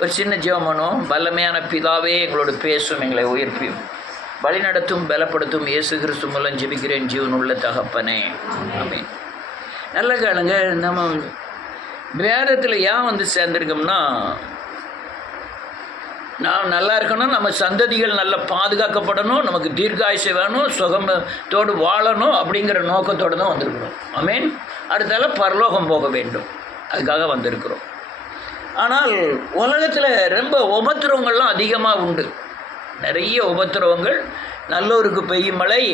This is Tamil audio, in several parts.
ஒரு சின்ன ஜெபம் பண்ணுவோம். வல்லமையான பிதாவே, எங்களோடு பேசும், எங்களை உயிர்ப்பியும் வழிநடத்தும் பலப்படுத்தும் இயேசு கிறிஸ்து மூலம் ஜெபிக்கிறேன் ஜீவனுள்ள தகப்பனே, ஆமென். நல்ல கேளுங்க. நம்ம வேதத்தில் ஏன் சேர்ந்துருக்கோம்னா, நான் நல்லா இருக்கணும், நம்ம சந்ததிகள் நல்லா பாதுகாக்கப்படணும், நமக்கு தீர்க்காயுசு வேணும், சுகத்தோடு வாழணும் அப்படிங்கிற நோக்கத்தோடு தான் வந்திருக்கிறோம். ஆமென். அடுத்தால பரலோகம் போக வேண்டும், அதுக்காக வந்திருக்கிறோம். ஆனால் உலகத்தில் ரொம்ப உபத்திரவங்கள்லாம் அதிகமாக உண்டு. நிறைய உபத்திரவங்கள். நல்லோருக்கு பெய்யும் மழை,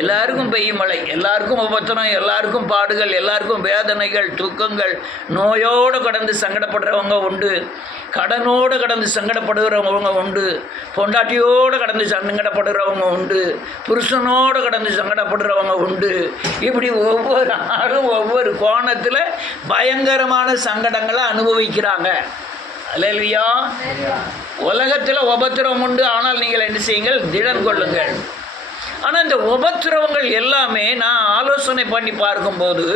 எல்லாருக்கும் பெய்யும் மழை. எல்லாருக்கும் உபத்திரம், எல்லாருக்கும் பாடுகள், எல்லாருக்கும் வேதனைகள், துக்கங்கள். நோயோடு கடந்து சங்கடப்படுறவங்க உண்டு, கடனோடு கடந்து சங்கடப்படுகிறவங்க உண்டு, பொண்டாட்டியோடு கடந்து சங்கடப்படுகிறவங்க உண்டு, புருஷனோடு கடந்து சங்கடப்படுறவங்க உண்டு. இப்படி ஒவ்வொரு ஆளும் ஒவ்வொரு கோணத்தில் பயங்கரமான சங்கடங்களை அனுபவிக்கிறாங்க. அல்லேலூயா. உலகத்தில் உபத்திரவம் உண்டு, ஆனால் நீங்கள் என்ன செய்யுங்கள்? திடன் கொள்ளுங்கள். ஆனால் இந்த உபத்திரவங்கள் எல்லாமே நான் ஆலோசனை பண்ணி பார்க்கும்போது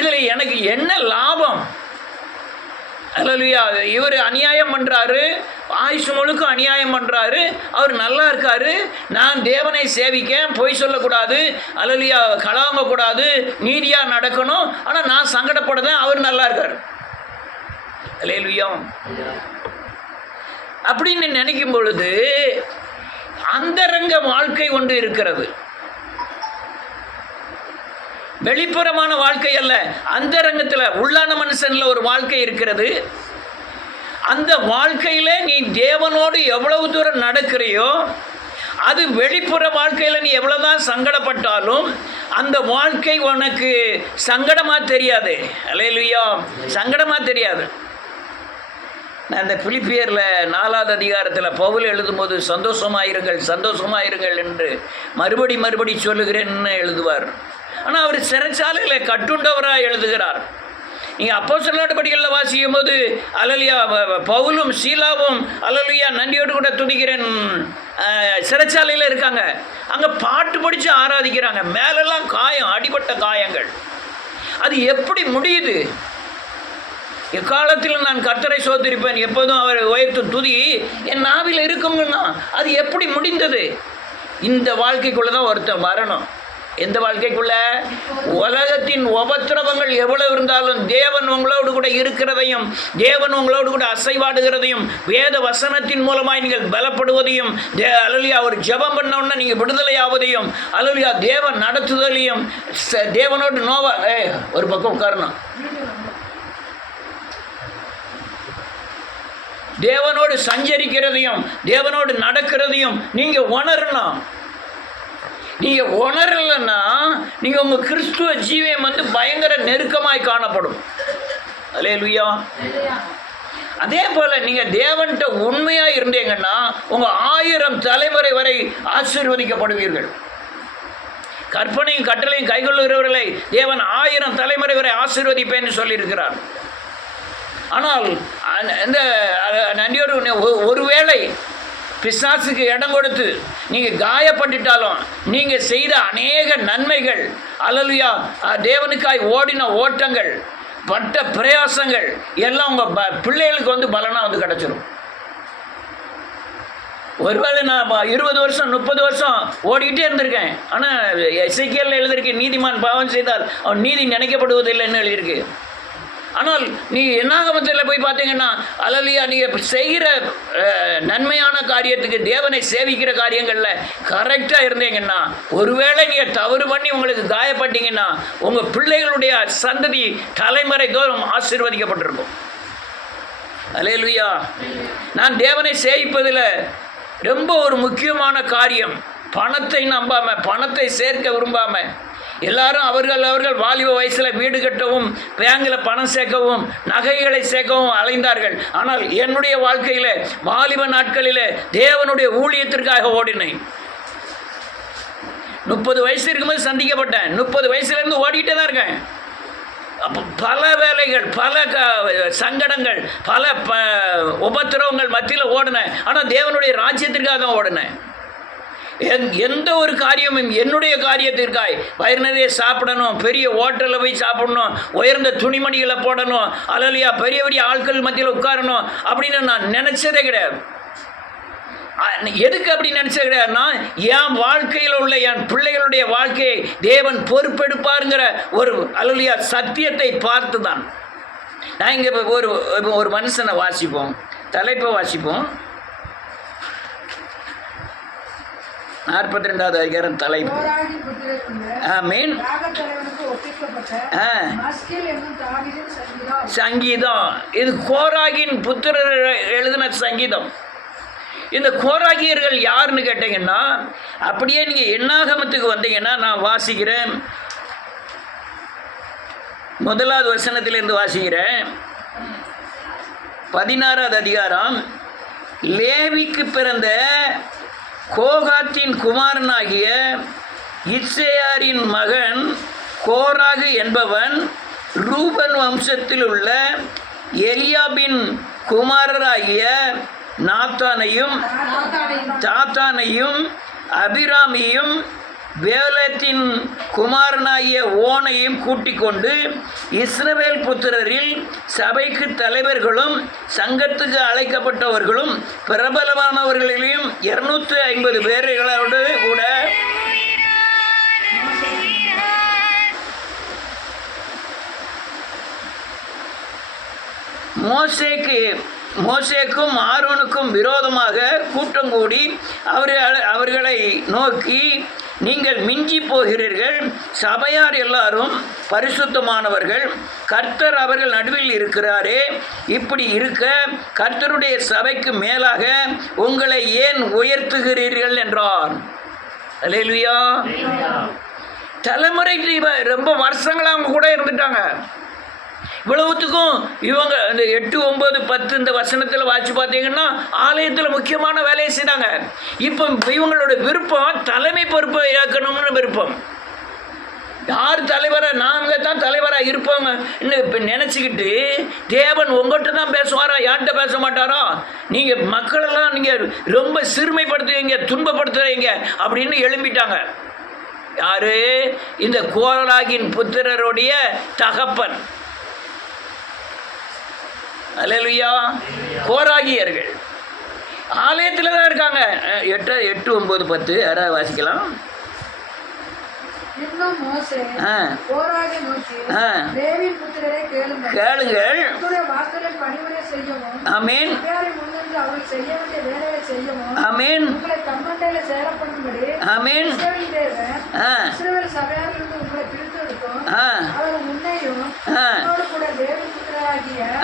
இதில் எனக்கு என்ன லாபம்? அல்லேலூயா. இவர் அநியாயம் பண்ணுறாரு, ஆயுசு முழுக்க அநியாயம் பண்ணுறாரு, அவர் நல்லா இருக்காரு. நான் தேவனை சேவிக்கேன், பொய் சொல்லக்கூடாது, அல்லேலூயா, கலாங்கக்கூடாது, நீதியாக நடக்கணும். ஆனால் நான் சங்கடப்படுறேன், அவர் நல்லா இருக்கார். அல்லேலூயா. அப்படின்னு நினைக்கும் பொழுது அந்தரங்க வாழ்க்கை ஒன்று இருக்கிறது. வெளிப்புறமான வாழ்க்கை அல்ல, அந்தரங்கத்தில் உள்ளான மனுஷனில் ஒரு வாழ்க்கை இருக்கிறது. அந்த வாழ்க்கையில் நீ தேவனோடு எவ்வளவு தூரம் நடக்கிறையோ, அது வெளிப்புற வாழ்க்கையில் நீ எவ்வளோதான் சங்கடப்பட்டாலும் அந்த வாழ்க்கை உனக்கு சங்கடமாக தெரியாது. அல்லேலூயா. சங்கடமாக தெரியாது. நான் இந்த பிலிப்பியரில் 4வது அதிகாரத்தில் பவுல் எழுதும்போது சந்தோஷமாயிருங்கள் சந்தோஷமாயிருங்கள் என்று மறுபடி சொல்லுகிறேன்னு எழுதுவார். ஆனால் அவர் சிறைச்சாலையில் கட்டுண்டவராக எழுதுகிறார். நீங்கள் அப்போஸ்தலர் நடபடிகளில் வாசிக்கும் போது அல்லேலூயா, பவுலும் சீலாவும் அல்லேலூயா நன்றியோடு கூட துதிக்கிறேன் சிறைச்சாலையில் இருக்காங்க. அங்கே பாட்டு படித்து ஆராதிக்கிறாங்க. மேலெல்லாம் காயம், அடிபட்ட காயங்கள். அது எப்படி முடியுது? எக்காலத்தில் நான் கர்த்தரை சோதரிப்பேன், எப்போதும் அவர் உயர்த்தும் துதி என் நாவில் இருக்கும்னா அது எப்படி முடிந்தது? இந்த வாழ்க்கைக்குள்ளே தான் ஒருத்தன் வரணும். எந்த வாழ்க்கைக்குள்ள? உலகத்தின் உபத்திரவங்கள் எவ்வளவு இருந்தாலும் தேவன் உங்களோடு கூட இருக்கிறதையும், தேவன் உங்களோடு கூட அசைவாடுகிறதையும், வேத வசனத்தின் மூலமாய் நீங்கள் பலப்படுவதையும், அல்லேலூயா, ஒரு ஜெபம் பண்ணோன்னா நீங்கள் விடுதலை ஆவதையும், அல்லேலூயா, தேவன் நடத்துதலையும், தேவனோடு நோவா ஒரு பக்கம் உட்காரணும், தேவனோடு சஞ்சரிக்கிறதையும் தேவனோடு நடக்கிறதையும் நீங்கள் உணரணும். நீங்கள் உணரலைன்னா நீங்கள் உங்கள் கிறிஸ்துவ ஜீவியம் பயங்கர நெருக்கமாய் காணப்படும். அல்லேலூயா. அதே போல் நீங்கள் தேவன்கிட்ட உண்மையாக இருந்தீங்கன்னா உங்கள் 1000 தலைமுறை வரை ஆசீர்வதிக்கப்படுவீர்கள். கற்பனையும் கட்டளையும் கைகொள்ளுகிறவர்களை தேவன் 1000 தலைமுறை வரை ஆசீர்வதிப்பேன்னு சொல்லியிருக்கிறார். ஆனால் இந்த நன்றியோடு ஒருவேளை பிசாசுக்கு இடம் கொடுத்து நீங்கள் காயப்பட்டுட்டாலும் நீங்கள் செய்த அநேக நன்மைகள், அல்லேலூயா, தேவனுக்காய் ஓடின ஓட்டங்கள், பட்ட பிரயாசங்கள் எல்லாம் உங்கள் பிள்ளைகளுக்கு பலனாக கிடச்சிடும். ஒருவேளை நான் 20 வருஷம் 30 வருஷம் ஓடிக்கிட்டே இருந்திருக்கேன், ஆனால் எசேக்கியேலில் எழுதியிருக்கு, நீதிமான் பாவம் செய்தால் அவன் நீதி நினைக்கப்படுவதில்லைன்னு எழுதியிருக்கு. ஆனால் நீ என்னாகமத்தில் போய் பார்த்தீங்கன்னா அல்லேலூயா, நீங்கள் செய்கிற நன்மையான காரியத்துக்கு, தேவனை சேவிக்கிற காரியங்களில் கரெக்டாக இருந்தீங்கன்னா, ஒருவேளை நீங்கள் தவறு பண்ணி உங்களுக்கு காயப்பட்டீங்கன்னா உங்கள் பிள்ளைகளுடைய சந்ததி தலைமுறை தோறும் ஆசீர்வதிக்கப்பட்டிருக்கும். அல்லேலூயா. நான் தேவனை சேவிப்பதில் ரொம்ப ஒரு முக்கியமான காரியம், பணத்தை நம்பாமல், பணத்தை சேர்க்க விரும்பாமல், எல்லாரும் அவர்கள் வாலிப வயசில் வீடு கட்டவும், பேங்கில் பணம் சேர்க்கவும், நகைகளை சேர்க்கவும் அலைந்தார்கள். ஆனால் என்னுடைய வாழ்க்கையில் வாலிப நாட்களில் தேவனுடைய ஊழியத்திற்காக ஓடினேன். 30 வயசு இருக்கும்போது சந்திக்கப்பட்டேன். 30 வயசுலேருந்து ஓடிக்கிட்டே தான் இருக்கேன். அப்போ பல வேலைகள், பல சங்கடங்கள், பல உபத்திரவங்கள் மத்தியில் ஓடினேன். ஆனால் தேவனுடைய ராஜ்யத்திற்காக தான் ஓடினேன். எந்த ஒரு காரியமும் என்னுடைய காரியத்திற்காய் வயிறு நிறைய சாப்பிடணும், பெரிய ஹோட்டலில் போய் சாப்பிடணும், உயர்ந்த துணிமணிகளை போடணும், அல்லையா பெரிய பெரிய ஆட்கள் மத்தியில் உட்காரணும் அப்படின்னு நான் நினச்சதே கிடையாது. எதுக்கு அப்படி நினச்சது கிடையாதுன்னா, என் வாழ்க்கையில் உள்ள என் பிள்ளைகளுடைய வாழ்க்கையை தேவன் பொறுப்பெடுப்பாருங்கிற ஒரு அல்லையா சத்தியத்தை பார்த்து தான். நான் இங்கே ஒரு மனுஷனை வாசிப்போம், தலைப்பை வாசிப்போம். 42வது அதிகாரம் தலைப்பு. ஆமென். சங்கீதம். இது கோராகின் புத்திரர் எழுதின சங்கீதம். இந்த கோராகியர்கள் யாருன்னு கேட்டீங்கன்னா, அப்படியே நீங்கள் என்னாகமத்துக்கு வந்தீங்கன்னா நான் வாசிக்கிறேன். 1வது வசனத்திலிருந்து வாசிக்கிறேன். 16வது அதிகாரம். லேவிக்கு பிறந்த கோகாத்தின் குமாரனாகிய இத்சேயாரின் மகன் கோராகு என்பவன் ரூபன் வம்சத்தில் உள்ள எலியாபின் குமாரராகிய தாத்தானையும் அபிராமியும் வேலத்தின் குமாரனாகிய ஓனையும் கூட்டிக் கொண்டு இஸ்ரவேல் புத்திரரில் சபைக்கு தலைவர்களும் சங்கத்துக்கு அழைக்கப்பட்டவர்களும் பிரபலமானவர்களையும் 250 பேர்களோடு கூட மோசேக்கும் ஆரோனுக்கும் விரோதமாக கூட்டம் கூடி அவர்களை நோக்கி, நீங்கள் மிஞ்சி போகிறீர்கள், சபையார் எல்லாரும் பரிசுத்தமானவர்கள், கர்த்தர் அவர்கள் நடுவில் இருக்கிறாரே, இப்படி இருக்க கர்த்தருடைய சபைக்கு மேலாக உங்களை ஏன் உயர்த்துகிறீர்கள் என்றார். அல்லேலூயா. தலைமுறை ரொம்ப வருஷங்களாக அவங்க கூட இருந்துட்டாங்க. இவ்வளவுத்துக்கும் இவங்க இந்த 8, 9, 10 இந்த வசனத்தில் வாட்சி பார்த்தீங்கன்னா ஆலயத்தில் முக்கியமான வேலையை செய்தாங்க. இப்போ இவங்களோட விருப்பம் தலைமை பொறுப்பை ஏற்கணும்னு விருப்பம். யார் தலைவராக, நாங்கள் தான் தலைவராக இருப்போங்க இப்போ நினச்சிக்கிட்டு தேவன் உங்கள்கிட்ட தான் பேசுவாரா, யார்கிட்ட பேச மாட்டாரோ? நீங்கள் மக்களெல்லாம் நீங்கள் ரொம்ப சிறுமைப்படுத்துவீங்க, துன்பப்படுத்துவீங்க அப்படின்னு எழும்பிட்டாங்க. யார்? இந்த கோராகின் புத்திரருடைய தகப்பன். அல்லேலூயா. கோராகியர்கள் ஆலயத்தில் தான் இருக்காங்க. 8, 9, 10 யாராவது வாசிக்கலாம். கேளுங்கள். ஆமென். ஆமென். ஆமென்.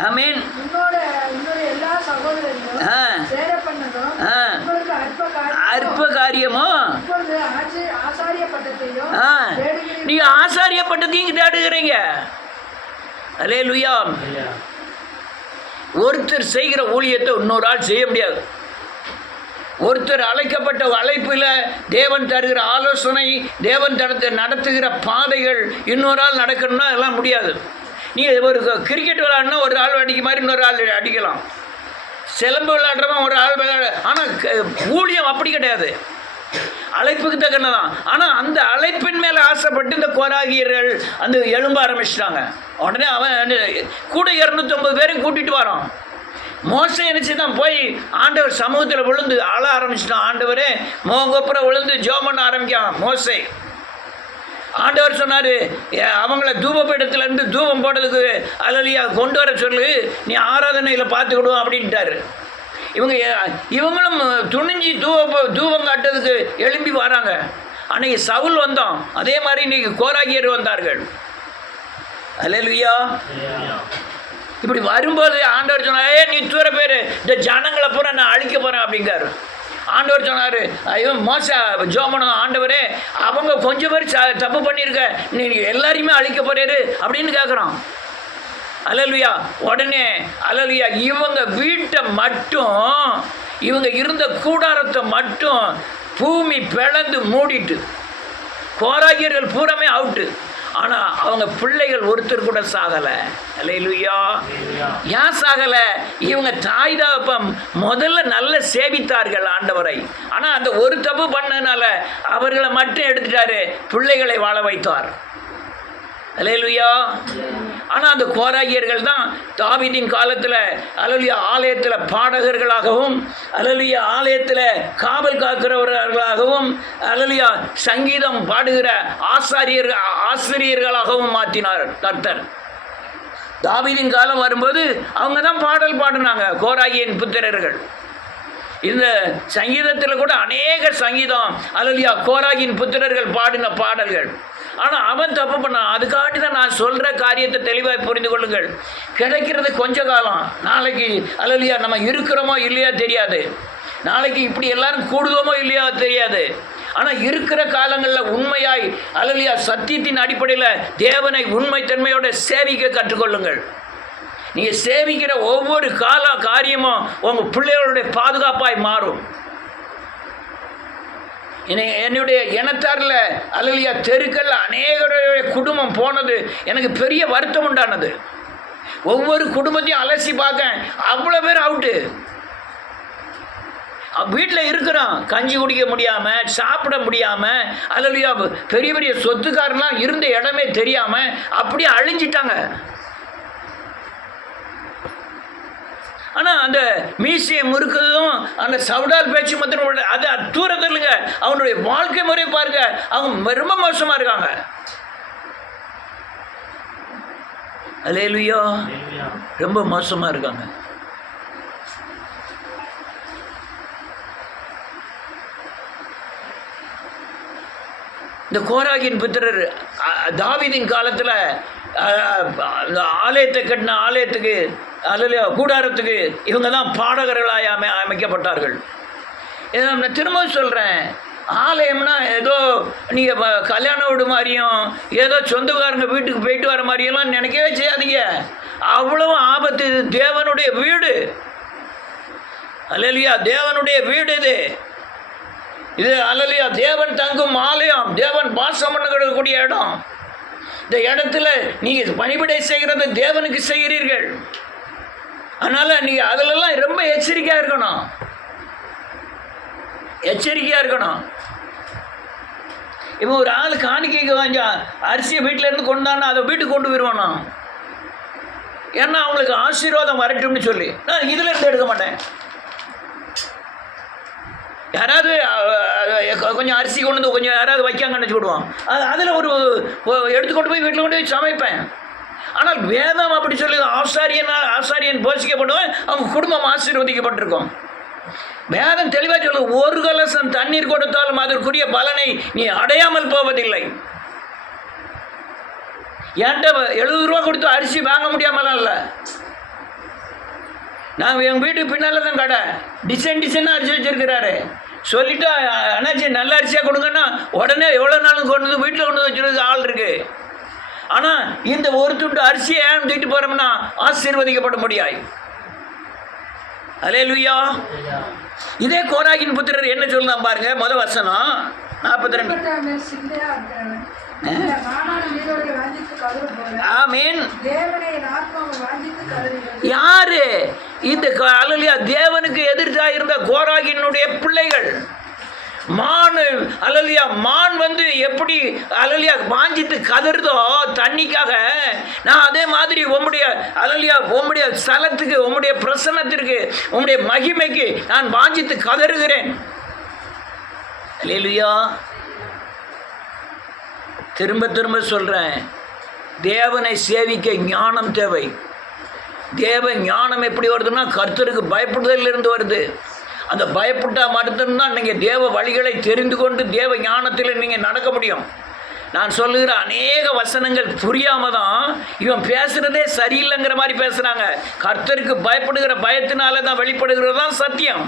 ஆமென். அற்ப காரியமோ? நீங்க ஆசாரிய பட்டத்தையும் தேடுகிறீங்க. அல்லேலூயா. ஒருத்தர் செய்கிற ஊழியத்தை இன்னொரு ஆள் செய்ய முடியாது. ஒருத்தர் அழைக்கப்பட்ட அழைப்பில் தேவன் தருகிற ஆலோசனை, தேவன் நடத்துகிற பாதைகள் இன்னொரு ஆள் நடக்கணும்னா அதெல்லாம் முடியாது. நீங்கள் ஒரு கிரிக்கெட் விளையாடணும்னா ஒரு ஆள் அடிக்க மாதிரி இன்னொரு ஆள் அடிக்கலாம். சிலம்பு விளையாடுறவன் ஒரு ஆள் விளையாட. ஆனால் ஊழியம் அப்படி கிடையாது. அழைப்புக்கு தக்கனதான். ஆனால் அந்த அழைப்பின் மேலே ஆசைப்பட்டு இந்த கோராகியர்கள் அந்த எழும்ப ஆரம்பிச்சிட்டாங்க. உடனே அவன் கூட 250 பேரையும் கூட்டிகிட்டு வரான். மோசை நினச்சி தான் போய் ஆண்டவர் சமூகத்தில் விழுந்து ஆள ஆரம்பிச்சிட்டான். ஆண்டவரே மோகப்புறம் விழுந்து ஜெபம் பண்ண ஆரம்பிக்கான் மோசை. ஆண்டவர் சொன்னார், அவங்கள தூபப்பீடத்துலேருந்து தூபம் போடுறதுக்கு அல்லையா கொண்டு வர சொல்லு, நீ ஆராதனையில் பார்த்துக்கிடுவோம் அப்படின்ட்டாரு. இவங்களும் துணிஞ்சி தூபம் காட்டுறதுக்கு எழும்பி வராங்க. அன்னைக்கு சவுல் வந்தோம், அதே மாதிரி இன்னைக்கு கோராகியர் வந்தார்கள். அல்லேலூயா. இப்படி வரும்போது ஆண்டவர் சொன்னார், நீ தூர பேர் இந்த ஜனங்களை பூரா நான் அழிக்க போகிறேன் அப்படிங்காரு. ஆண்டவர் சொன்னார், ஐயோ மோச ஜோமனம், ஆண்டவரே அவங்க கொஞ்சம் பேர் தப்பு பண்ணியிருக்க, நீ எல்லாரையுமே அழிக்க போறாரு அப்படின்னு கேட்குறான். அல்லேலூயா. உடனே அல்லேலூயா இவங்க வீட்டை மட்டும், இவங்க இருந்த கூடாரத்தை மட்டும் பூமி பிளந்து மூடிட்டு கோராகியர்கள் பூராமே அவுட்டு. ஆனால் அவங்க பிள்ளைகள் ஒருத்தர் கூட சாகலை. அல்லேலூயா. ஏன் சாகலை? இவங்க தாய் தகப்பன் முதல்ல நல்ல சேவித்தார்கள் ஆண்டவரை. ஆனால் அந்த ஒரு தப்பு பண்ணதுனால அவர்களை மட்டும் எடுத்துட்டாரு, பிள்ளைகளை வாழ வைத்தார். அல்லேலூயா. ஆனால் அந்த கோராகியர்கள் தான் தாவீதின் காலத்தில் அல்லேலூயா ஆலயத்தில் பாடகர்களாகவும் அல்லேலூயா ஆலயத்தில் காவல் காக்கிறவர்களாகவும் அல்லேலூயா சங்கீதம் பாடுகிற ஆசிரியர்களாகவும் மாற்றினார் கர்த்தர். தாவீதின் காலம் வரும்போது அவங்க தான் பாடல் பாடினாங்க, கோராகியின் புத்திரர்கள். இந்த சங்கீதத்தில் கூட அநேக சங்கீதம் அல்லேலூயா கோராகியின் புத்திரர்கள் பாடின பாடல்கள். ஆனால் அவன் தப்பு பண்ணான். அதுக்காட்டி தான் நான் சொல்கிற காரியத்தை தெளிவாக புரிந்து கொள்ளுங்கள். கிடைக்கிறது கொஞ்ச காலம். நாளைக்கு அல்லேலூயா நம்ம இருக்கிறோமோ இல்லையா தெரியாது, நாளைக்கு இப்படி எல்லாரும் கூடுதோமோ இல்லையா தெரியாது. ஆனால் இருக்கிற காலங்களில் உண்மையாய் அல்லேலூயா சத்தியத்தின் அடிப்படையில் தேவனை உண்மைத்தன்மையோடு சேவிக்க கற்றுக்கொள்ளுங்கள். நீங்கள் சேவிக்கிற ஒவ்வொரு காரியமும் உங்கள் பிள்ளைகளுடைய பாதுகாப்பாய் மாறும். என்னுடைய இனத்தாரில் அல்லேலூயா தெருக்களில் அநேகருடைய குடும்பம் போனது எனக்கு பெரிய வருத்தம் உண்டானது. ஒவ்வொரு குடும்பத்தையும் அலசி பார்க்க அவ்வளோ பேர் அவுட்டு. வீட்டில் இருக்கிறோம், கஞ்சி குடிக்க முடியாமல், சாப்பிட முடியாமல், அல்லேலூயா பெரிய பெரிய சொத்துக்காரெலாம் இருந்த இடமே தெரியாமல் அப்படியே அழிஞ்சிட்டாங்க. ஆனால் அந்த மீசியை முறுக்குதும் அந்த சவுடால் பேச்சு மத்திய அது தூரத்தில் இல்லைங்க, அவனுடைய வாழ்க்கை முறை பாருங்க, அவங்க ரொம்ப மோசமாக இருக்காங்க. அல்லேலூயா. ரொம்ப மோசமாக இருக்காங்க. இந்த கோராகின் புத்திரர் தாவீதின் காலத்தில் அந்த ஆலயத்தை கட்டின ஆலயத்துக்கு அல்லேலூயா கூடாரத்துக்கு இவங்க தான் பாடகர்களாக அமைக்கப்பட்டார்கள். நான் திரும்பவும் சொல்கிறேன், ஆலயம்னா ஏதோ நீங்கள் கல்யாண வீடு மாதிரியும் ஏதோ சொந்தக்காரங்க வீட்டுக்கு போயிட்டு வர மாதிரியெல்லாம் நினைக்கவே செய்யாதீங்க. அவ்வளவு ஆபத்து. இது தேவனுடைய வீடு. அல்லேலூயா. தேவனுடைய வீடு இது அல்லேலூயா தேவன் தங்கும் ஆலயம், தேவன் வாசம் பண்ணக்கூடிய இடம். இந்த இடத்துல நீங்கள் பணிவிடை செய்கிறது தேவனுக்கு செய்கிறீர்கள். அதனால் நீங்கள் அதிலெல்லாம் ரொம்ப எச்சரிக்கையாக இருக்கணும், எச்சரிக்கையாக இருக்கணும். இப்போ ஒரு ஆள் காணிக்கைக்கு வாங்க அரிசியை வீட்டிலேருந்து கொண்டான்னா அதை வீட்டுக்கு கொண்டு போயிடுவானோ, ஏன்னா அவங்களுக்கு ஆசீர்வாதம் வரட்டும்னு சொல்லி நான் இதிலேருந்து எடுக்க மாட்டேன். யாராவது கொஞ்சம் அரிசி கொண்டு வந்து கொஞ்சம் யாராவது வைக்காங்கன்னு வச்சுக்கிடுவோம், அதில் ஒரு எடுத்துக்கொண்டு போய் வீட்டில் கொண்டு போய் சமைப்பேன். ஆனால் வேதம் அப்படி சொல்லி ஆசாரியன் போஷிக்கப்படுவேன், அவங்க குடும்பம் ஆசீர்வதிக்கப்பட்டிருக்கும். வேதம் தெளிவாக சொல்லுது, ஒரு கலசம் தண்ணீர் கொடுத்தாலும் அதற்குரிய பலனை நீ அடையாமல் போவதில்லை. என்கிட்ட 70 ரூபா கொடுத்து அரிசி வாங்க முடியாமலாம் இல்லை. நாங்கள் எங்கள் வீட்டுக்கு பின்னால் தான் கடை, டிசைனாக அரிசி வச்சுருக்கிறாரு. சொல்லிவிட்டு அண்ணாச்சி நல்ல அரிசியாக கொடுங்கன்னா உடனே எவ்வளோ நாளும் கொண்டு வந்து வீட்டில் கொண்டு வச்சுருக்கு ஆள் இருக்குது. ஆனால் இந்த ஒரு துண்டு அரிசியை ஏன் தூக்கிட்டு போகிறோம்னா ஆசீர்வதிக்கப்பட முடியாது. அல்லேலூயா. இதே கோராகின் புத்திரர் என்ன சொல்லலாம் பாருங்க, முதல் வசனம் 42. ஆமீன். யாரு இந்த அல்லேலூயா தேவனுக்கு எதிர்த்தாக இருந்த கோராகினுடைய பிள்ளைகள்? மான் அல்லேலூயா மான் வந்து எப்படி அல்லேலூயா வாஞ்சித்து கதறுதோ தண்ணிக்காக, நான் அதே மாதிரி உம்முடைய அல்லேலூயா உம்முடைய ஸ்தலத்துக்கு, உம்முடைய பிரசன்னத்திற்கு, உம்முடைய மகிமைக்கு நான் வாஞ்சித்து கதறுகிறேன். அல்லேலூயா. திரும்ப திரும்ப சொல்கிறேன், தேவனை சேவிக்க ஞானம் தேவை. தேவ ஞானம் எப்படி வருதுன்னா கர்த்தருக்கு பயப்படுதலிருந்து வருது. அந்த பயப்பட்டால் மட்டும்தான் நீங்கள் தேவ வழிகளை தெரிந்து கொண்டு தேவ ஞானத்தில் நீங்கள் நடக்க முடியும். நான் சொல்லுகிற அநேக வசனங்கள் புரியாமல் தான் இவன் பேசுகிறதே சரியில்லைங்கிற மாதிரி பேசுகிறாங்க. கர்த்தருக்கு பயப்படுகிற பயத்தினால தான் வெளிப்படுகிறது தான் சத்தியம்.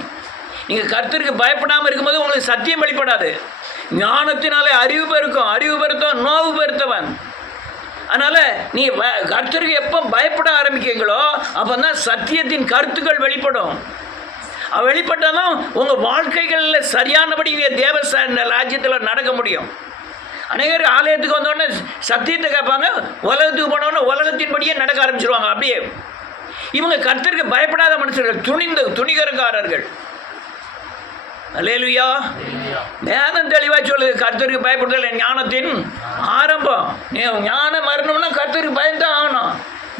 நீங்கள் கர்த்தருக்கு பயப்படாமல் இருக்கும்போது உங்களுக்கு சத்தியம் வெளிப்படாது. ஞானத்தினாலே அறிவு பெருக்கும், அறிவு பெருத்தவன் நோவு பெருத்தவன். அதனால் நீ கர்த்தருக்கு எப்போ பயப்பட ஆரம்பிக்கீங்களோ அப்போ தான் சத்தியத்தின் கருத்துக்கள் வெளிப்படும். வெளிப்பட்டாலும் உங்கள் வாழ்க்கைகளில் சரியானபடி தேவ ராஜ்யத்தில் நடக்க முடியும். அநேகர் ஆலயத்துக்கு வந்தோடனே சத்தியத்தை கேட்பாங்க, உலகத்துக்கு போனோடனே உலகத்தின்படியே நடக்க ஆரம்பிச்சிருவாங்க. அப்படியே இவங்க கர்த்தருக்கு பயப்படாத மனுஷர்கள், துணிகரக்காரர்கள். அல்லேலூயா. வேதம் தெளிவாக சொல்லுது, கர்த்தருக்கு பயப்படுதல் ஞானத்தின் ஆரம்பம். ஞானம் வரணும்னா கர்த்தருக்கு பயந்தான் ஆகணும்.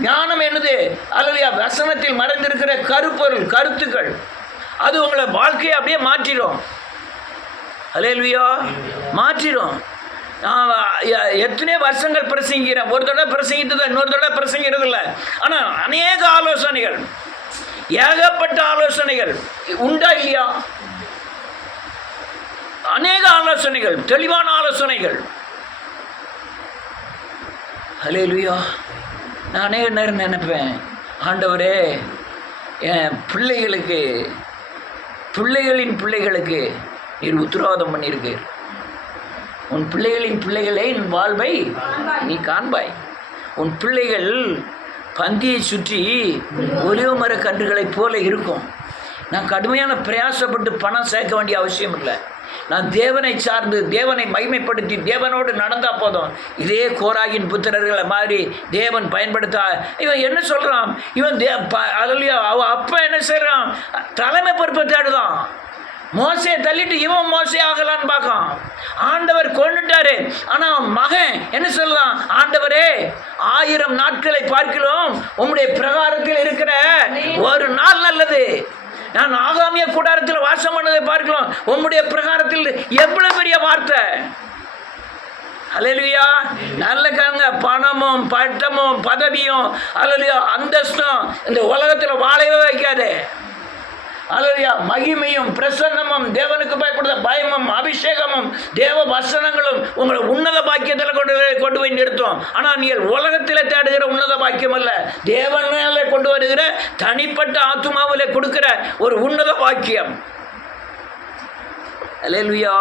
ஞானம் என்னது? அல்லேலூயா. வசனத்தில் மறைந்திருக்கிற கருப்பொருள், கருத்துக்கள், அது உங்களை வாழ்க்கையை அப்படியே மாற்றிடும். அல்லேலூயா. மாற்றிடும். எத்தனையோ வருஷங்கள் பிரசங்கிக்கிறேன், ஒரு தடவை பிரசங்கித்தது இன்னொரு தடவை பிரசங்கிறது இல்லை. ஆனால் அநேக ஆலோசனைகள், ஏகப்பட்ட ஆலோசனைகள் உண்டா இல்லையா? அநேக ஆலோசனைகள், தெளிவான ஆலோசனைகள். அல்லேலூயா. நான் அநேக நேரம் நினைப்பேன், ஆண்டவரே என் பிள்ளைகளின் பிள்ளைகளுக்கு நீர் உத்தரவாதம் பண்ணியிருக்கு. உன் பிள்ளைகளின் பிள்ளைகளை என் வாழ்வை நீ காண்பாய். உன் பிள்ளைகள் பந்தியை சுற்றி ஒலிவ மர கன்றுகளைப் போல இருக்கும். நான் கடுமையான பிரயாசப்பட்டு பணம் சேர்க்க வேண்டிய அவசியம் இல்லை. நான் தேவனை சார்ந்து, தேவனை மகிமைப்படுத்தி தேவனோடு நடந்தால் போதும். இதே கோராகின் புத்திரர்களை மாதிரி தேவன் பயன்படுத்த. இவன் என்ன சொல்கிறான்? இவன் அவன் அப்பா என்ன செய்கிறான்? தலைமை பொறுப்பை தேடுதான். மோசையை தள்ளிட்டு இவன் மோசை ஆகலான்னு பார்க்கான். ஆண்டவர் கொண்டுட்டாரு. ஆனால் மகன் என்ன சொல்லலாம்? ஆண்டவரே, 1000 நாட்களை பார்க்கிறோம், உம்முடைய பிரகாரத்தில் இருக்கிற ஒரு நாள் நல்லது. நான் ஆகாமிய கூடாரத்தில் வாசம் பண்ணதை பார்க்கலாம், உம்முடைய பிரகாரத்தில். எவ்வளவு பெரிய வார்த்தை! அல்லேலூயா. நல்ல காங்க, பணமும் பட்டமும் பதவியும் அல்லேலூயா அந்தஸ்தும் இந்த உலகத்தில் வாழவே வைக்காது. அல்லேலூயா. மகிமையும் பிரசன்னமும் தேவனுக்கு பயப்படுத பயமும் அபிஷேகமும் தேவ வசனங்களும் உங்களை உன்னத பாக்கியத்தில் கொண்டு போய் நிறுத்தும். ஆனால் நீங்கள் உலகத்தில் தேடுகிற உன்னத பாக்கியம் அல்ல, தேவனால கொண்டு வருகிற தனிப்பட்ட ஆத்துமாவில் கொடுக்கிற ஒரு உன்னத பாக்கியம். அல்லேலூயா.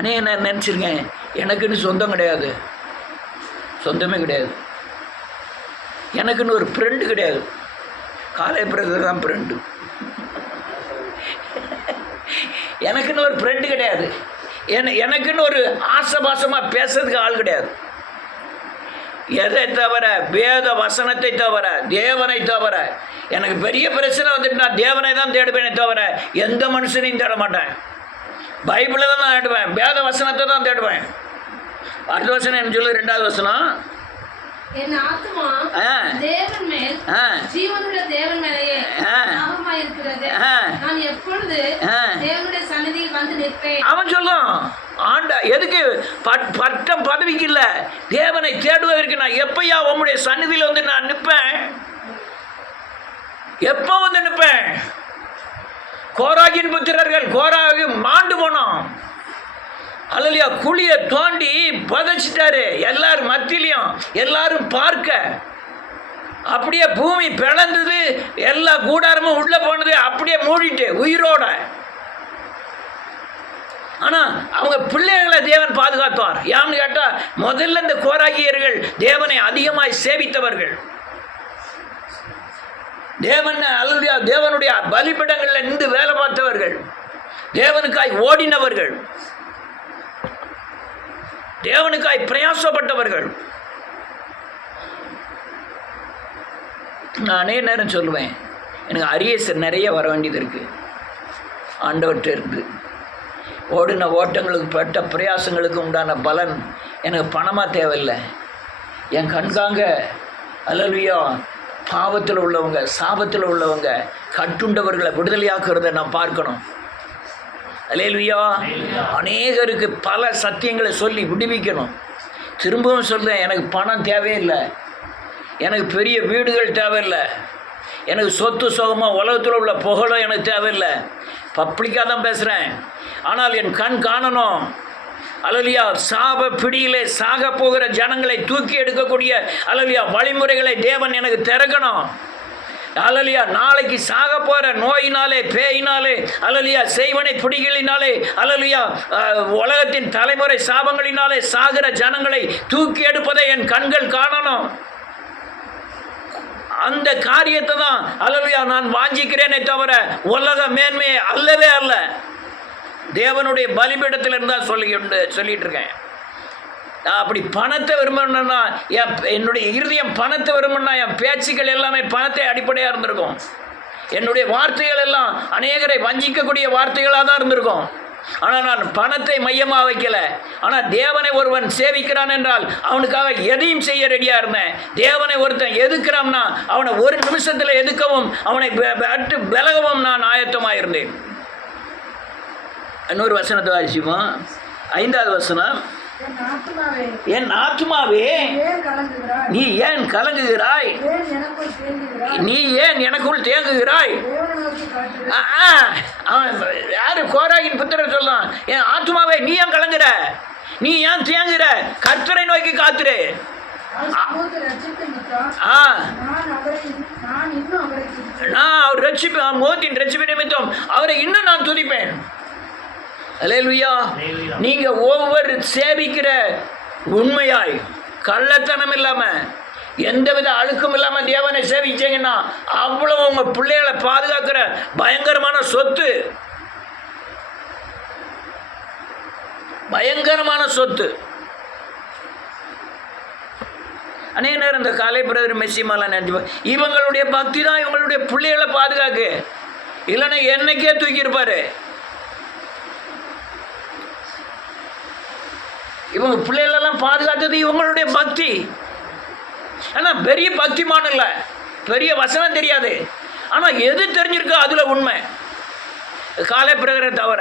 அநேக நான் நினச்சிருக்கேன், எனக்குன்னு சொந்தம் கிடையாது, சொந்தமே கிடையாது. எனக்குன்னு ஒரு ஃப்ரெண்டு கிடையாது. காலை பிரதர் தான் ஃப்ரெண்டு. எனக்குன்னு ஒரு ஃப்ரெண்டு கிடையாது. எனக்குன்னு ஒரு ஆசபாசமாக பேசுறதுக்கு ஆள் கிடையாது. எதை தவிர? வேத வசனத்தை தவிர, தேவனை தவிர. எனக்கு பெரிய பிரச்சனை வந்துட்டு நான் தேவனை தான் தேடுவேனே தவிர எந்த மனுஷனையும் தேட மாட்டேன். பைபிளை தான் நான் தேடுவேன், வேத வசனத்தை தான் தேடுவேன். அடுத்த வசனம் என்ன சொல்லு? 2வது வசனம், என் ஆத்துமா தேவன் மேல், ஜீவனுள்ள தேவன் மேலேயே தாகமாய் இருக்கிறது. நான் எப்பொழுது தேவனுடைய சந்நிதியில் வந்து நிற்பேன். அவன் சொல்லும், ஆண்டா எதுக்கு? பட்டம் பதவிக்கு இல்லை, தேவனை தேடுவதற்கு. நான் எப்பயா உம்முடைய சந்நிதியில் வந்து நான் நிற்பேன்? எப்போ வந்து நிற்பேன்? கோராகின் புத்திரர்கள் கோராகி மாண்டு போனோம். அல்லையா, குழியை தோண்டி புதைச்சிட்டாரு. எல்லாரும் மத்தியிலையும் எல்லாரும் பார்க்க. அப்படியே பூமி பிளந்தது, எல்லா கூடாரமும் உள்ள போனது, அப்படியே மூடிட்டு உயிரோட. ஆனால் அவங்க பிள்ளைகளை தேவன் பாதுகாத்தார். யான்னு கேட்டால், முதல்ல இந்த கோராகியர்கள் தேவனை அதிகமாய் சேவித்தவர்கள், தேவனுடைய பலிபிடங்களில் நின்று வேலை பார்த்தவர்கள், தேவனுக்காய் ஓடினவர்கள், தேவனுக்காய் பிரயாசப்பட்டவர்கள். நான் அநேக நேரம் சொல்லுவேன், எனக்கு அரியசர் நிறைய வர வேண்டியது இருக்குது ஆண்டவர்கிட்ட இருந்து. ஓடின ஓட்டங்களுக்கு பட்ட பிரயாசங்களுக்கு உண்டான பலன் எனக்கு பணமாக தேவையில்லை. என் கண்காங்க அல்லேலூயா பாவத்தில் உள்ளவங்க, சாபத்தில் உள்ளவங்க, கட்டுண்டவர்களை விடுதலையாக்குறத நான் பார்க்கணும். அல்லேலூயா. அநேகருக்கு பல சத்தியங்களை சொல்லி விடுவிக்கணும். திரும்பவும் சொல்கிறேன், எனக்கு பணம் தேவையில்லை, எனக்கு பெரிய வீடுகள் தேவையில்லை, எனக்கு சொத்து சுகமாக உலகத்தில் உள்ள புகழும் எனக்கு தேவையில்லை. பப்ளிக்காக தான் பேசுகிறேன். ஆனால் என் கண் காணணும். அல்லேலூயா. சாப பிடியிலே சாக போகிற ஜனங்களை தூக்கி எடுக்கக்கூடிய அல்லேலூயா வழிமுறைகளை தேவன் எனக்கு திறக்கணும். அல்லேலூயா. நாளைக்கு சாக போகிற நோயினாலே, பேயினாலே, அல்லேலூயா செய்வனை பிடிகளினாலே, அல்லேலூயா உலகத்தின் தலைமுறை சாபங்களினாலே சாகிற ஜனங்களை தூக்கி எடுப்பதை என் கண்கள் காணணும். அந்த காரியத்தை தான் அல்லேலூயா நான் வாஞ்சிக்கிறேனே தவிர உலக மேன்மையை அல்லவே அல்ல. தேவனுடைய பலிபீடத்தில் இருந்தால் சொல்லிட்டு இருக்கேன். நான் அப்படி பணத்தை விரும்பணும்னா என்னுடைய இருதயம் பணத்தை விரும்பணும்னா என் பேச்சுக்கள் எல்லாமே பணத்தை அடிப்படையாக இருந்திருக்கும். என்னுடைய வார்த்தைகள் எல்லாம் அநேகரை வஞ்சிக்கக்கூடிய வார்த்தைகளாக தான் இருந்திருக்கும். ஆனால் நான் பணத்தை மையமாக வைக்கலை. ஆனால் தேவனை ஒருவன் சேவிக்கிறான் என்றால் அவனுக்காக எதையும் செய்ய ரெடியாக இருந்தேன். தேவனை ஒருத்தன் எதுக்கிறான்னா அவனை ஒரு நிமிஷத்தில் எதுக்கவும் அவனை விலகவும் நான் ஆயத்தமாக இருந்தேன். இன்னொரு வசனத்தை வாசிப்போம். 5வது வசனம். என் ஆத்துமாவே நீ ஏன் கலங்குகிறாய்? நீ ஏன் எனக்குள் தேங்குகிறாய்? யாரு கோராகின் புத்திரர் சொல்லலாம், என் ஆத்துமாவே நீ ஏன் கலங்குற, நீ ஏன் தேங்குற, கர்த்தரை நோக்கி காத்துரு. நான் அவர் ரட்சிப்பேன், முகத்தின் ரட்சிப்பு நிமித்தம் அவரை இன்னும் நான் துதிப்பேன். அல்லேலூயா. நீங்க ஒவ்வொரு சேவிக்கிற உண்மையாய் கள்ளத்தனம் இல்லாம எந்தவித அழுக்கும் இல்லாம தேவனை சேவிச்சீங்கன்னா அவ்வளவு உங்க பிள்ளைகளை பாதுகாக்கிற பயங்கரமான சொத்து, பயங்கரமான சொத்து. அநேக நேரம் இந்த காலை பிரதர் மெஸ்ஸிமாலாம் நினைச்சு இவங்களுடைய பக்தி தான் இவங்களுடைய பிள்ளைகளை பாதுகாக்கு, இல்லைன்னா என்னைக்கே தூக்கியிருப்பாரு. இவங்க பிள்ளைகளெல்லாம் பாதுகாத்தது இவங்களுடைய பக்தி. ஆனால் பெரிய பக்திமான் இல்லை, பெரிய வசனம் தெரியாது, ஆனால் எது தெரிஞ்சிருக்கோ அதில் உண்மை. காலை பிரகரை தவிர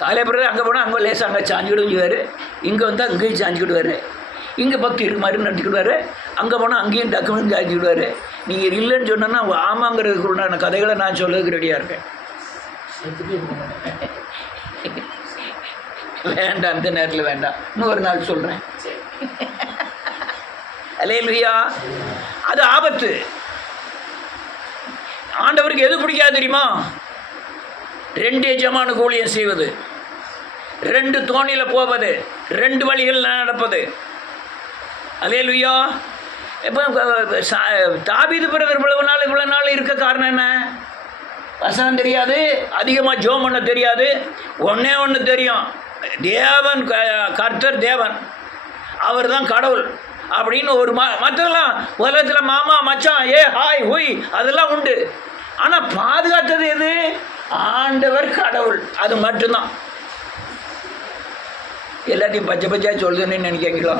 காலை பிரகர் அங்கே போனால் அங்கே லேசாக அங்கே சாஞ்சிக்கிடுவார், இங்கே வந்தால் அங்கேயும் சாஞ்சிக்கிடுவார். இங்கே பக்தி இருக்கு மாதிரி நடத்திக்கிடுவார், அங்கே போனால் அங்கேயும் டக்குன்னு சாஞ்சிக்கிடுவார். நீங்கள் இல்லைன்னு சொன்னோன்னா அவங்க ஆமாங்கிறதுக்குள்ளான கதைகளை நான் சொல்லதுக்கு ரெடியாக இருக்கேன். வேண்டாம், அந்த நேரத்தில் வேண்டாம், இன்னொரு நாள் சொல்கிறேன். அல்லேலூயா. அது ஆபத்து. ஆண்டவருக்கு எது பிடிக்காது தெரியுமா? 2 எஜமானுக்கு ஊழியம் செய்வது, 2 தோணியில் போவது, 2 வழிகள் நடப்பது. அல்லேலூயா. இப்போ தாவீது பிரதர் இவ்வளவு நாள் இருக்க காரணம் என்ன? வசனம் தெரியாது, அதிகமாக ஜோம் பண்ண தெரியாது. ஒன்று தெரியும், தேவன் கர்த்தர் தேவன், அவர் தான் கடவுள் அப்படின்னு ஒரு மற்றெல்லாம் உலகத்தில் மாமா மச்சான் ஏ ஹாய் ஹுய் அதெல்லாம் உண்டு. ஆனால் பாதுகாத்தது எது? ஆண்டவர் கடவுள், அது மட்டும்தான். எல்லாத்தையும் பச்சை பச்சையாக சொல்லுதுன்னு நினைக்கிறீங்களா?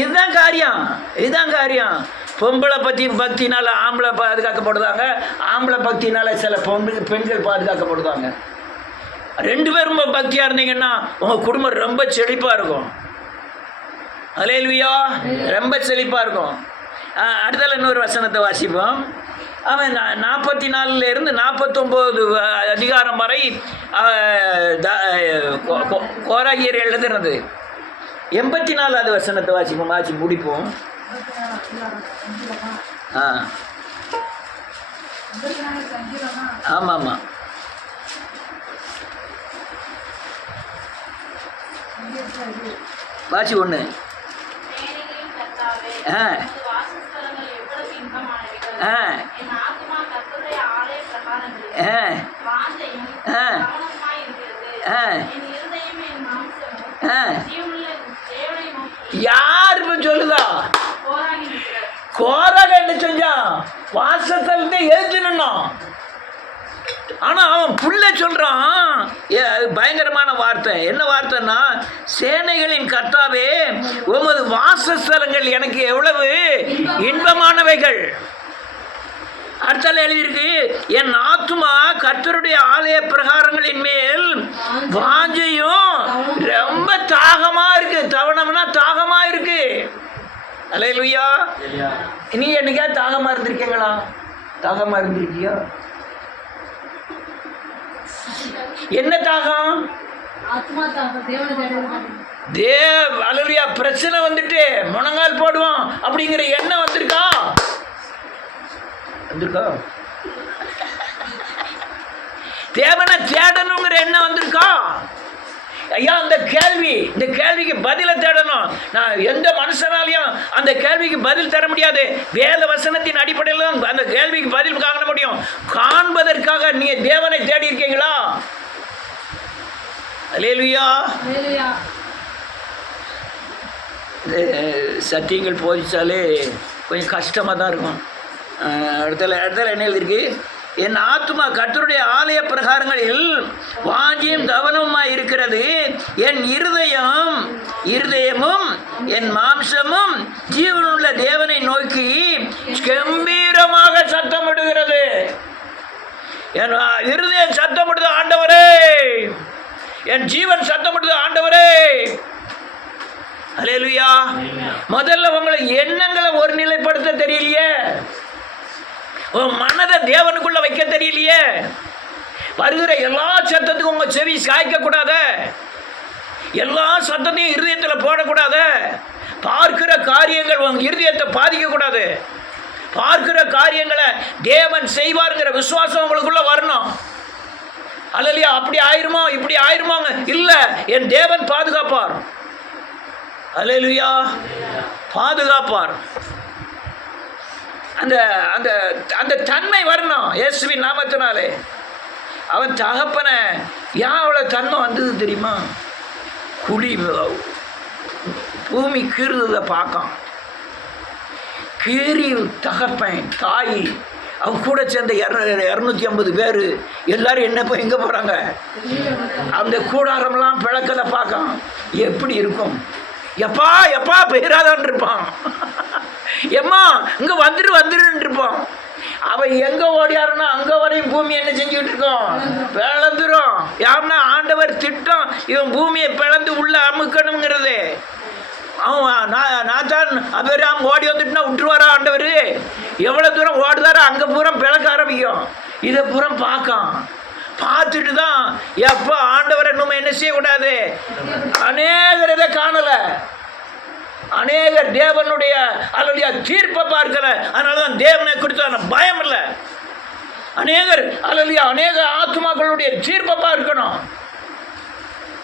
இதுதான் காரியம், இதுதான் காரியம். பொம்பளை பக்தினால் ஆம்பளை பாதுகாக்கப்படுதாங்க, ஆம்பளை பக்தினால் சில பெண்கள் பாதுகாக்கப்படுதாங்க. 2 பேரும் ரொம்ப பக்தியாக இருந்தீங்கன்னா உங்கள் குடும்பம் ரொம்ப செழிப்பாக இருக்கும். அல்லேலூயா. ரொம்ப செழிப்பாக இருக்கும். அடுத்தால இன்னொரு வசனத்தை வாசிப்போம். அவன் 44 49 அதிகாரம் வரை கோராகியர் எழுதுறது. 84வது வசனத்தை வாசிப்போம், வாசி முடிப்போம். ஆமாம் ஆமாம். வாசி 1. யார் சொல்லுதா? கோராக என்ன செஞ்சான்? வாசத்தலத்தை எழுத்துனான். ஆனால் அவன் புள்ள சொல்கிறான், பயங்கரமான வார்த்தை. என்ன வார்த்தைன்னா, சேனைகளின் கர்த்தாவே உமது வாசஸ்தலங்கள் எனக்கு எவ்வளவு இன்பமானவைகள். அடுத்தால எழுதியிருக்கு, என் ஆத்துமா கர்த்தருடைய ஆலய பிரகாரங்களின் மேல் வாஞ்சையும் ரொம்ப தாகமாக இருக்கு. தவணம்னா தாகமாக இருக்கு. அல்லேலூயா. நீ என்னைக்கா தாகமாக இருந்திருக்கீங்களா? தாகமாக இருந்திருக்கியா? என்ன தாகம்? அல்லேலூயா. பிரச்சனை வந்துட்டு முழங்கால் போடுவோம் அப்படிங்கிற எண்ணம் வந்திருக்கா? தேவனை தேடணுங்கிற எண்ணம் வந்திருக்கா? ஐயா இந்த கேள்விக்கு பதிலை தேடணும். நான் எந்த மனுஷனாலையும் அந்த கேள்விக்கு பதில் தர முடியாது. வேத வசனத்தின் அடிப்படையில் தான் அந்த கேள்விக்கு பதில் காண முடியும். காண்பதற்காக நீங்க தேவனை தேடி இருக்கீங்களா? அல்லேலூயா. சத்தியங்கள் போதிச்சாலே கொஞ்சம் கஷ்டமாக தான் இருக்கும். இடத்துல என்ன எழுதிருக்கு? என் ஆத்துமா கர்த்தருடைய ஆலய பிரகாரங்களில் வாஞ்சியும் கவனமுமாய் இருக்கிறது. என் இருதயமும் என் மாம்சமும் ஜீவனுள்ள தேவனை நோக்கி கம்பீரமாக சத்தமிடுகிறது. என் இருதயம் சத்தமிடுது, ஆண்டவரே. என் ஜீவன் சத்தமிடுது, ஆண்டவரே. அல்லேலூயா. முதல்ல உங்களை எண்ணங்களை ஒரு நிலைப்படுத்த தெரியலையே, உன் மனதை தேவனுக்குள்ள வைக்க தெரியலையே, வருகிற எல்லா சத்தத்துக்கும் உங்க செவி சாய்க்க கூடாத, எல்லா சத்தத்தையும் இருதயத்தில் போடக்கூடாத, பார்க்கிற காரியங்கள் உங்க இருதயத்தை பாதிக்க கூடாது. பார்க்கிற காரியங்களை தேவன் செய்வாருங்கிற விசுவாசம் உங்களுக்குள்ள வரணும். அல்லேலூயா. அப்படி ஆயிருமோ இப்படி ஆயிருமோங்க இல்ல, என் தேவன் பாதுகாப்பார். அல்லேலூயா. பாதுகாப்பார். அந்த அந்த அந்த தன்மை வரணும் இயேசுவின் நாமத்தினாலே. அவன் தகப்பனை ஏன் அவ்வளோ தன்மை வந்தது தெரியுமா? குழி பூமி கீறுறதை பார்க்கான். கீறி தகப்பன் தாய் அவன் கூட சேர்ந்த 250 பேர் எல்லாரும் என்ன போய் எங்கே போகிறாங்க? அந்த கூடாரம்லாம் பிளக்கதை பார்க்கான். எப்படி இருக்கும்? எப்பா பெயராதான் இருப்பான். எம்மா இங்கே வந்துருன்னு இருப்பான். அவன் எங்கே ஓடியாருன்னா அங்கே வரையும் பூமி என்ன செஞ்சுக்கிட்டு இருக்கோம்? பிளந்துரும். யாருன்னா ஆண்டவர் திட்டம், இவன் பூமியை பிளந்து உள்ள அமுக்கணுங்கிறது. அவன் நாத்தான் அபிராம் ஓடி வந்துட்டுனா விட்டுருவாரா ஆண்டவர்? எவ்வளோ தூரம் ஓடுதாரோ அங்கே பூரம் பிளக்க ஆரம்பிக்கும். இதை பூரம் பார்த்துட்டு தான் எப்போ ஆண்டவரை நம்ம என்ன செய்யக்கூடாது. அநேகர் இதை காணலை, அநேகர் தேவனுடைய அல்லது தீர்ப்பை பார்க்கல. அதனால தான் தேவனை குறித்து பயம் இல்லை. அநேக ஆத்மாக்களுடைய தீர்ப்பை பார்க்கணும்,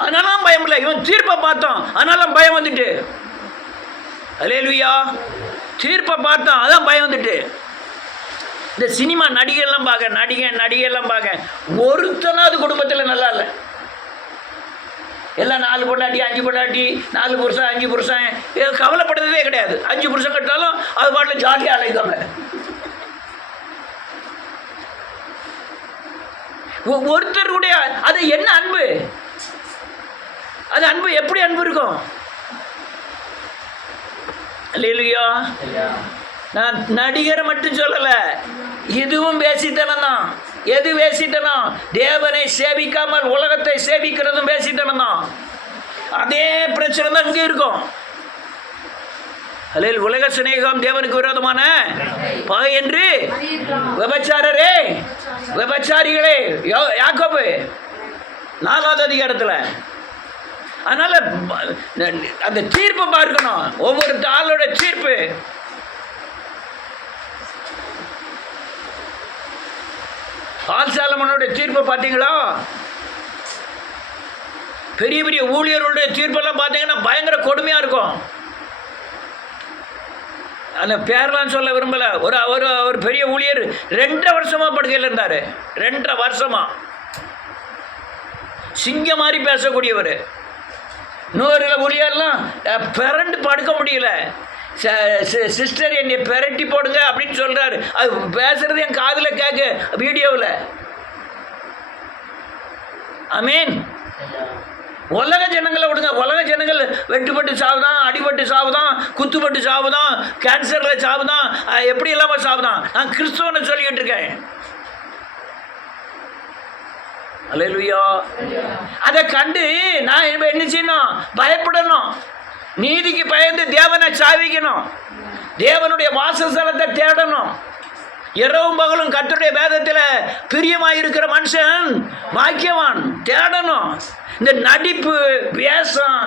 அதனால பயம் இல்லை. இவன் தீர்ப்பை பார்த்தோம், அதனால பயம் வந்துட்டு. அல்லேலூயா. தீர்ப்பை பார்த்தோம், அதான் பயம் வந்துட்டு. இந்த சினிமா நடிகைலாம் பார்க்க ஒருத்தனாவது குடும்பத்தில் நல்லா இல்லை. எல்லாம் 4 பொண்டாட்டி 5 பொண்டாட்டி, 4 புருஷன் 5 புருஷன், கவலைப்படுறதே கிடையாது. 5 புருஷன் கட்டாலும் அது பாட்டில் ஜாலியாக அழைக்காங்க. ஒருத்தருடைய அது என்ன அன்பு? அது அன்பு எப்படி அன்பு இருக்கும்? அல்லேலூயா. நான் நடிகரை மட்டும் சொல்லலை, இதுவும் பேசித்தனம் தான். எது பேசிட்டனும்? தேவனை சேவிக்காமல் உலகத்தை சேவிக்கிறதும் பேசிட்டனும் தான். அதே பிரச்சனை தான் இங்கே இருக்கும். அல்லேல் உலக சிநேகம் தேவனுக்கு விரோதமான பகை என்று விபச்சாரிகளே யாக்கோபு 4வது அதிகாரத்தில். அதனால அந்த தீர்ப்பை பார்க்கணும், ஒவ்வொரு ஆளோட தீர்ப்பு. ஆல்சாலமனுடைய தீர்ப்பை பார்த்தீங்களா? பெரிய பெரிய ஊழியர்களுடைய தீர்ப்பெல்லாம் பார்த்தீங்கன்னா பயங்கர கொடுமையாக இருக்கும். அந்த பேரெலாம் சொல்ல விரும்பலை. ஒரு பெரிய ஊழியர் 2.5 வருஷமாக படுக்கையில் இருந்தார். 2.5 வருஷமாக சிங்க மாதிரி பேசக்கூடியவர். இன்னொரு ஊழியர்லாம் பிறண்டு படுக்க முடியல. சிஸ்டர் என்னை பெரட்டி போடுங்க அப்படின்னு சொல்கிறாரு. அது பேசுறது என் காதில் கேட்க வீடியோவில். ஆமீன். உலக ஜனங்களை விடுங்க. உலக ஜனங்கள் வெட்டுப்பட்டு சாவுதான், அடிபட்டு சாவுதான், குத்துப்பட்டு சாவுதான், கேன்சரில் சாவுதான், எப்படி இல்லாமல் சாவுதான். நான் கிறிஸ்தவனை சொல்லிக்கிட்டு இருக்கேன். அல்லேலூயா. அதை கண்டு நான் என்ன செய்யணும்? பயப்படணும். நீதிக்கு பயந்து தேவனை சாவிக்கணும். தேவனுடைய வாசஸ்தலத்தை தேடணும். இரவும் பகலும் கர்த்தருடைய வேதத்தில் பிரியமாயிருக்கிற மனுஷன் பாக்கியவான். தேடணும். இந்த நடிப்பு வேஷம்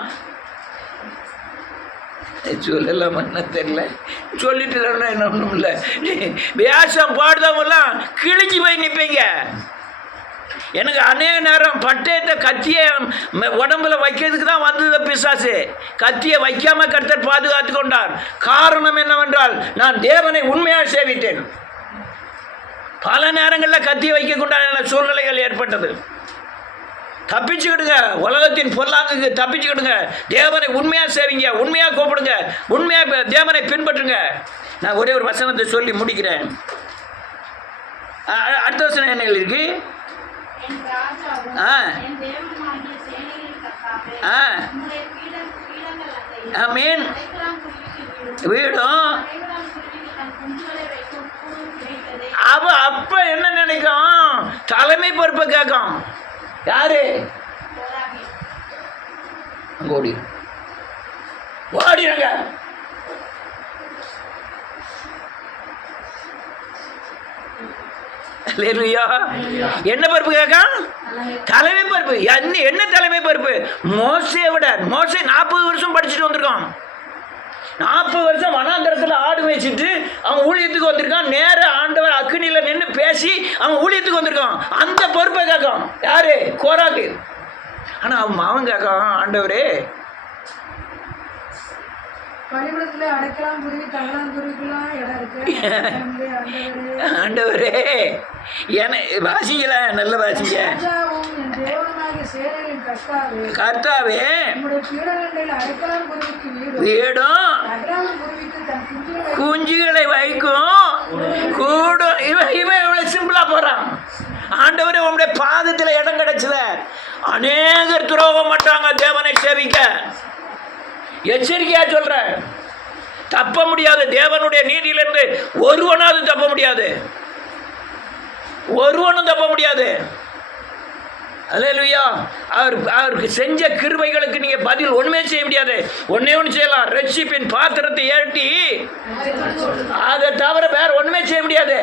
சொல்லலாம் தெரியல, சொல்லிட்டு என்ன ஒன்றும் இல்லை. வேஷம் பாடுதவங்கலாம் கிழிஞ்சு போய் நிற்பீங்க. எனக்கு அநேக நேரம் பட்டயத்தை கத்தியை உடம்புல வைக்கிறதுக்கு தான் வந்தது பிசாசு. கத்தியை வைக்காமல் கர்த்தர் பாதுகாத்து கொண்டார். காரணம் என்னவென்றால் நான் தேவனை உண்மையாக சேவித்தேன். பல நேரங்களில் கத்தியை வைக்கக்கூடாத சூழ்நிலைகள் ஏற்பட்டது. தப்பிச்சுக்கிடுங்க, உலகத்தின் பொருளாக்கு தப்பிச்சுக்கிடுங்க. தேவனை உண்மையாக சேவிங்க, உண்மையாக கூப்பிடுங்க, உண்மையாக தேவனை பின்பற்றுங்க. நான் ஒரே ஒரு வசனத்தை சொல்லி முடிக்கிறேன். அடுத்த வசனம் என்ன இருக்கு? ஆமென். வீடும் அவ அப்ப என்ன நினைக்கும்? தலைமை பொறுப்பை கேட்கும். யாரு? ஓடிடுங்க. என்ன பொறுப்பு கேட்கும்? தலைமை பொறுப்பு. என்ன தலைமை பொறுப்பு? மோசையை விட மோசை 40 வருஷம் படிச்சுட்டு வந்திருக்கான். 40 வருஷம் வனாந்தரத்தில் ஆடு மேய்ச்சிட்டு அவன் ஊழியத்துக்கு வந்திருக்கான். நேர ஆண்டவர் அக்னியில் நின்று பேசி அவன் ஊழியத்துக்கு வந்திருக்கான். அந்த பொறுப்பை கேட்கான் யாரு? கோராகு. ஆனால் அவன் கேட்கான், ஆண்டவரே ஆண்டவரே என வாசிக்கல, நல்ல வாசிங்க. கர்த்தாவே வீடும் குஞ்சுகளை வைக்கும் கூடும். இவன் இவ்வளவு சிம்பிளா போறான். ஆண்டவரே உங்களுடைய பாதத்தில் இடம் கிடைச்சல. அநேகர் துரோகம் மாட்டாங்க தேவனை சேவிக்க. எச்சரிக்கையா சொல்ற, தப்ப முடியாது. தேவனுடைய நீதியிலிருந்து ஒருவனாவது தப்ப முடியாது, ஒருவனும் தப்ப முடியாது. அல்லேலூயா. அவருக்கு செஞ்ச கிருபைகளுக்கு நீங்க பதில் ஒண்ணுமே செய்ய முடியாது. ஒன்னே ஒன்று செய்யலாம், ரட்சிப்பின் பாத்திரத்தை ஏற்றி அதை தவிர வேற ஒண்ணுமே செய்ய முடியாது.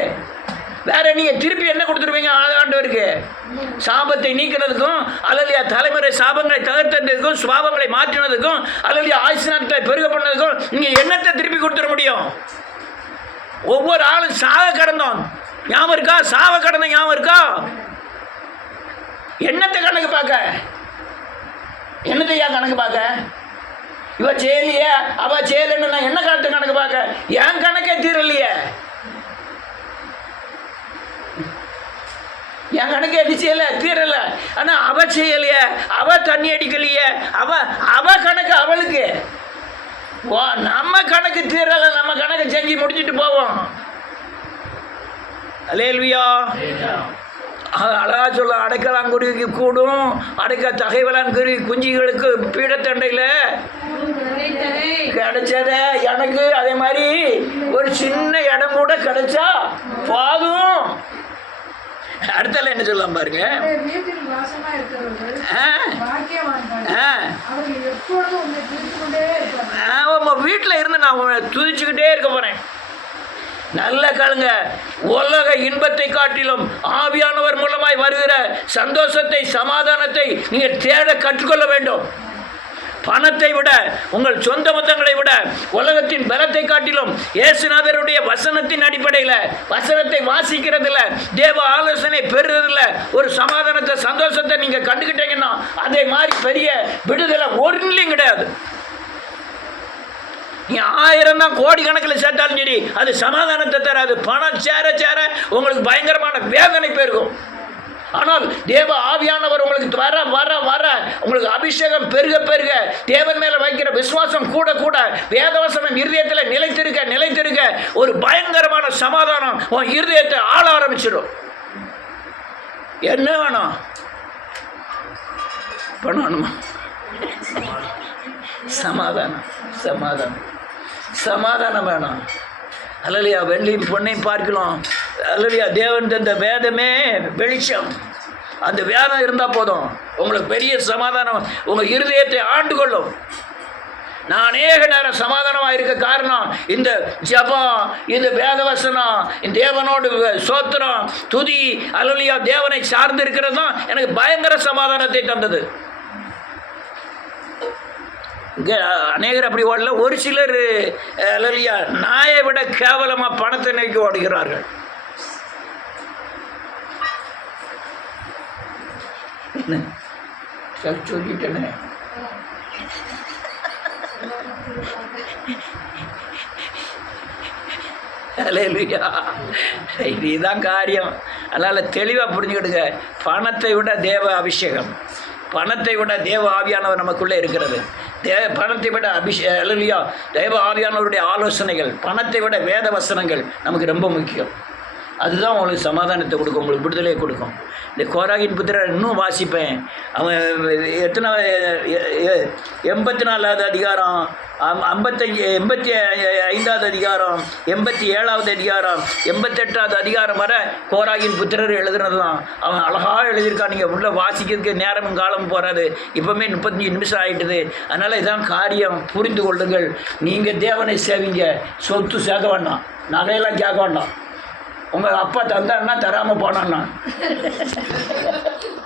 வேற நீங்க திருப்பி என்ன கொடுத்துருவீங்க ஆண்டவருக்கு? சாபத்தை நீக்கிறதுக்கும், அல்லது தலைமுறை சாபங்களை தகர்த்ததுக்கும், சுபாவங்களை மாற்றினதுக்கும், அல்லது ஆயுஷ்நாத்தை பெருக பண்ணதுக்கும் நீங்க என்னத்தை திருப்பி கொடுத்துட முடியும்? ஒவ்வொரு ஆளும் சாக கடந்தோம், ஞாபகம் இருக்கா? சாவ கடந்த ஞாபகம் இருக்கா? என்னத்தை கணக்கு பார்க்க? என்னத்தையா கணக்கு பார்க்க? இவ செய்யலையே அவ செய்யலன்னு நான் என்ன காலத்து கணக்கு பார்க்க? என் கணக்கே தீரலையே. என் கணக்கு எது செய்யல தீரல. ஆனா அவ செய்யலையே, அவ தண்ணி அடிக்கலையே, அவ கணக்கு அவளுக்கு. நம்ம கணக்கு தீரல, நம்ம கணக்கு செஞ்சு முடிச்சுட்டு போவோம். அல்லேலூயா. அழகா சொல்ல, அடைக்கலாங்குருவிக்கு கூடும், அடைக்க தகைவலான்குருவி குஞ்சுகளுக்கு பீடத்தண்டையில் கிடைச்சத எனக்கு அதே மாதிரி ஒரு சின்ன இடம் கூட கிடைச்சா போதும். அடுத்தால என்ன சொல்லலாம் பாருங்க. வீட்டில் இருந்து நான் துதிச்சுக்கிட்டே இருக்க போறேன். நல்ல காலங்க. உலக இன்பத்தை காட்டிலும் ஆவியானவர் மூலமாய் வருகிற சந்தோஷத்தை, சமாதானத்தை நீங்கள் தேட கற்றுக்கொள்ள வேண்டும். பணத்தை விட, உங்கள் சொந்த மதங்களை விட, உலகத்தின் பலத்தை காட்டிலும் இயேசுநாதருடைய வசனத்தின் அடிப்படையில், வசனத்தை வாசிக்கிறதுல, தேவ ஆலோசனை பெறுறதுல ஒரு சமாதானத்தை, சந்தோஷத்தை நீங்கள் கண்டுக்கிட்டீங்கன்னா அதே மாதிரி பெரிய விடுதலை ஒன்றுலையும் கிடையாது. நீ 1000 தான் கோடி கணக்கில் சேர்த்தாலும் சரி, அது சமாதானத்தை தராது. பணம் சேர சேர உங்களுக்கு பயங்கரமான வேதனை பெருகும். ஆனால் தேவ ஆவியானவர் உங்களுக்கு வர வர வர உங்களுக்கு அபிஷேகம் பெருக பெருக, தேவன் மேல வைக்கிற விசுவாசம் கூட கூட, வேதவசனம் இருதயத்தில் நிலைத்திருக்க நிலைத்திருக்க ஒரு பயங்கரமான சமாதானம் உன் இருதயத்தை ஆள ஆரம்பிச்சிடும். என்ன வேணும்? பண்ணணுமா? சமாதானம், சமாதானம், சமாதானம் வேணும். அல்லையா, வெள்ளியும் பொண்ணையும் பார்க்கலாம். அல்லையா, தேவன் தந்த வேதமே வெளிச்சம். அந்த வேதம் இருந்தால் போதும், உங்களுக்கு பெரிய சமாதானம் உங்கள் இருதயத்தை ஆண்டு கொள்ளும். நான் அநேக நேரம் சமாதானமாக இருக்க காரணம் இந்த ஜபம், இந்த வேதவசனம், இந்த தேவனோடு சோத்திரம், துதி, அல்லையா தேவனை சார்ந்து இருக்கிறது தான் எனக்கு பயங்கர சமாதானத்தை தந்தது. இங்கே அநேகர் அப்படி ஓடல. ஒரு சிலர் அல்லையா நாயை விட கேவலமாக பணத்தை நோக்கி ஓடுகிறார்கள். என்ன சொல்லிட்டேனே. அல்லேலூயா. இதுதான் காரியம். அதனால் தெளிவாக புரிஞ்சுக்கிடுங்க. பணத்தை விட தேவ அபிஷேகம், பணத்தை விட தேவ ஆவியானவர் நமக்குள்ளே இருக்கிறது. பணத்தை விட அல்லேலூயா தேவ ஆவியானவருடைய ஆலோசனைகள், பணத்தை விட வேத வசனங்கள் நமக்கு ரொம்ப முக்கியம். அதுதான் உங்களுக்கு சமாதானத்தை கொடுக்கும், உங்களுக்கு விடுதலையை கொடுக்கும். இந்த கோராகின் புத்திரர் இன்னும் வாசிப்பேன். அவன் எத்தனை 84வது அதிகாரம், 85வது அதிகாரம், 87வது அதிகாரம், 88வது அதிகாரம் வரை கோராகின் புத்திரர் எழுதுனது தான். அவன் அழகாக எழுதியிருக்கான். நீங்கள் உள்ள வாசிக்கிறதுக்கு நேரமும் காலமும் போகாது. இப்போவுமே 35 நிமிஷம் ஆகிட்டுது. அதனால் இதான் காரியம், புரிந்து கொள்ளுங்கள். நீங்கள் தேவனை சேவிங்க. சொத்து சேர்க்க வேண்டாம், நகையெல்லாம் கேட்க வேண்டாம். உங்கள் அப்பா தந்தான்னா தராமல் போனான்னா